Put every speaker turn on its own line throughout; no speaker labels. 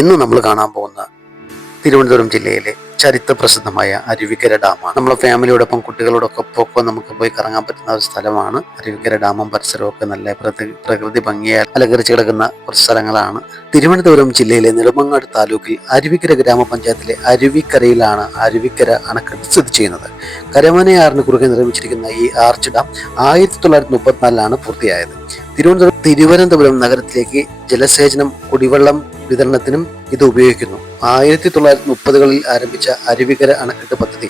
ഇന്ന് നമ്മൾ കാണാൻ പോകുന്ന തിരുവനന്തപുരം ജില്ലയിലെ ചരിത്ര പ്രസിദ്ധമായ അരുവിക്കര ഡാമാണ്. നമ്മളെ ഫാമിലിയോടൊപ്പം കുട്ടികളോടൊക്കെ ഒക്കെ നമുക്ക് പോയി കറങ്ങാൻ പറ്റുന്ന ഒരു സ്ഥലമാണ്. അരുവിക്കര ഡാമും പരിസരമൊക്കെ നല്ല പ്രകൃതി ഭംഗിയാൽ അലങ്കരിച്ച് കിടക്കുന്ന കുറച്ച് സ്ഥലങ്ങളാണ്. തിരുവനന്തപുരം ജില്ലയിലെ നെടുമങ്ങാട് താലൂക്കിൽ അരുവിക്കര ഗ്രാമപഞ്ചായത്തിലെ അരുവിക്കരയിലാണ് അരുവിക്കര അണക്കെട്ട് സ്ഥിതി ചെയ്യുന്നത്. കരമനയാറിന് കുറുകെ നിർമ്മിച്ചിരിക്കുന്ന ഈ ആർച്ച് ഡാം ആയിരത്തി തൊള്ളായിരത്തി മുപ്പത്തിനാലിലാണ് പൂർത്തിയായത്. തിരുവനന്തപുരം തിരുവനന്തപുരം നഗരത്തിലേക്ക് ജലസേചനം കുടിവെള്ളം വിതരണത്തിനും ഇത് ഉപയോഗിക്കുന്നു. ആയിരത്തി തൊള്ളായിരത്തി മുപ്പതുകളിൽ ആരംഭിച്ച അരുവികര അണക്കെട്ട് പദ്ധതി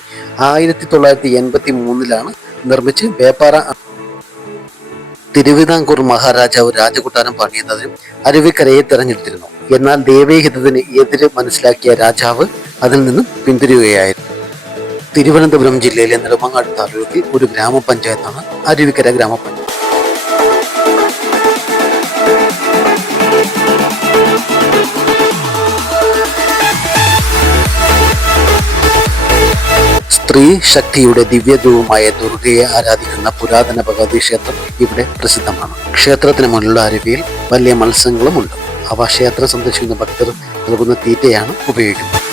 ആയിരത്തി തൊള്ളായിരത്തി എൺപത്തി മൂന്നിലാണ് നിർമ്മിച്ച് വേപ്പാറ തിരുവിതാംകൂർ മഹാരാജാവ് രാജകൊട്ടാരം പണിയുന്നതിനും അരുവിക്കരയെ തെരഞ്ഞെടുത്തിരുന്നു. എന്നാൽ ദേവീഹിതത്തിന് എതിര് മനസ്സിലാക്കിയ രാജാവ് അതിൽ നിന്നും പിന്തിരിയുകയായിരുന്നു. തിരുവനന്തപുരം ജില്ലയിലെ നെടുമങ്ങാട് താലൂക്കിൽ ഒരു ഗ്രാമപഞ്ചായത്താണ് അരുവിക്കര ഗ്രാമപഞ്ചായത്ത്. സ്ത്രീ ശക്തിയുടെ ദിവ്യരൂപമായ ദുർഗയെ ആരാധിക്കുന്ന പുരാതന ഭഗവതി ക്ഷേത്രം ഇവിടെ പ്രസിദ്ധമാണ്. ക്ഷേത്രത്തിന് മുന്നിലുള്ള അരുവിയിൽ വലിയ മത്സ്യങ്ങളുമുണ്ട്. അവ ക്ഷേത്രം സന്ദർശിക്കുന്ന ഭക്തർ നൽകുന്ന തീറ്റയാണ് ഉപയോഗിക്കുന്നത്.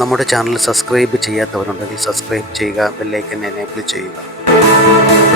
നമ്മുടെ ചാനൽ സബ്സ്ക്രൈബ് ചെയ്യാത്തവരുണ്ടെങ്കിൽ സബ്സ്ക്രൈബ് ചെയ്യുക ബെല്ലൈക്കൻ എനേബിൾ ചെയ്യുക.